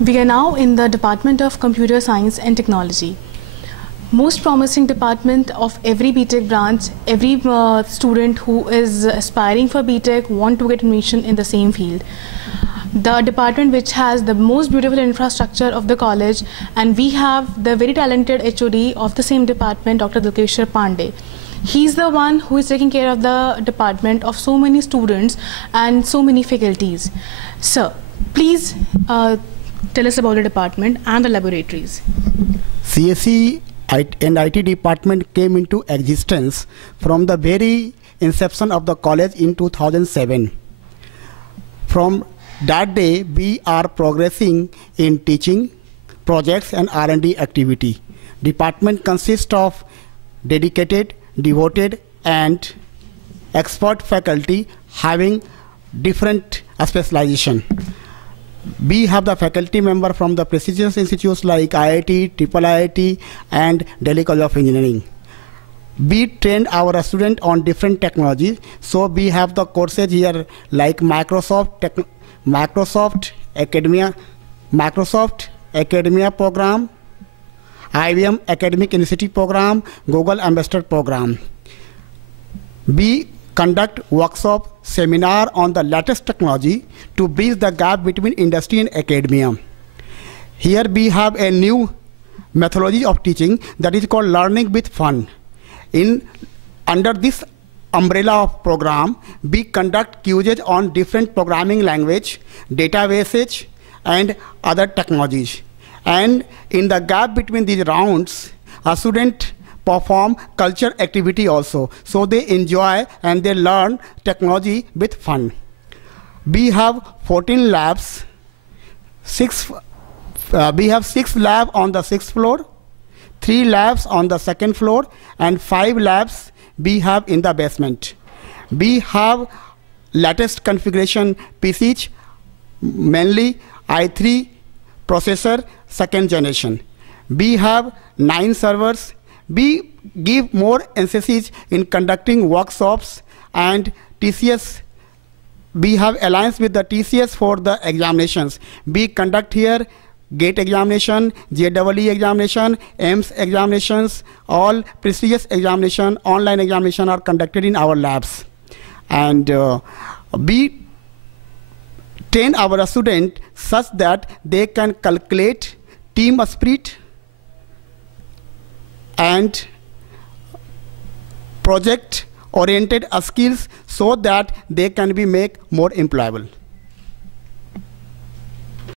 We are now in the Department of Computer Science and Technology. Most promising department of every BTech branch. Every student who is aspiring for BTech want to get admission in the same field. The department which has the most beautiful infrastructure of the college, and we have the very talented HOD of the same department, Dr. Dilkeshwar Pandey. He's the one who is taking care of the department of so many students and so many faculties. Sir, please tell us about the department and the laboratories. CSE and IT department came into existence from the very inception of the college in 2007. From that day, we are progressing in teaching, projects and R&D activity. Department consists of dedicated, devoted and expert faculty having different specialization. We have the faculty member from the prestigious institutes like IIT, IIIT and Delhi College of Engineering. We trained our students on different technologies. So we have the courses here like Microsoft Academia program, IBM Academic University program, Google Ambassador program. We conduct workshop, seminar on the latest technology to bridge the gap between industry and academia. Here we have a new methodology of teaching that is called learning with fun. Under this umbrella of program, we conduct quizzes on different programming language, databases and other technologies. And in the gap between these rounds, a student perform culture activity also. So they enjoy and they learn technology with fun. We have 14 labs. We have 6 labs on the 6th floor, 3 labs on the 2nd floor, and 5 labs we have in the basement. We have latest configuration PCs, mainly i3 processor 2nd generation. We have 9 servers. We give more emphasis in conducting workshops and TCS. We have alliance with the TCS for the examinations. We conduct here GATE examination, JEE examination, AIMS examinations, all prestigious examination, online examination are conducted in our labs. And we train our students such that they can calculate team spirit and project oriented skills so that they can be made more employable.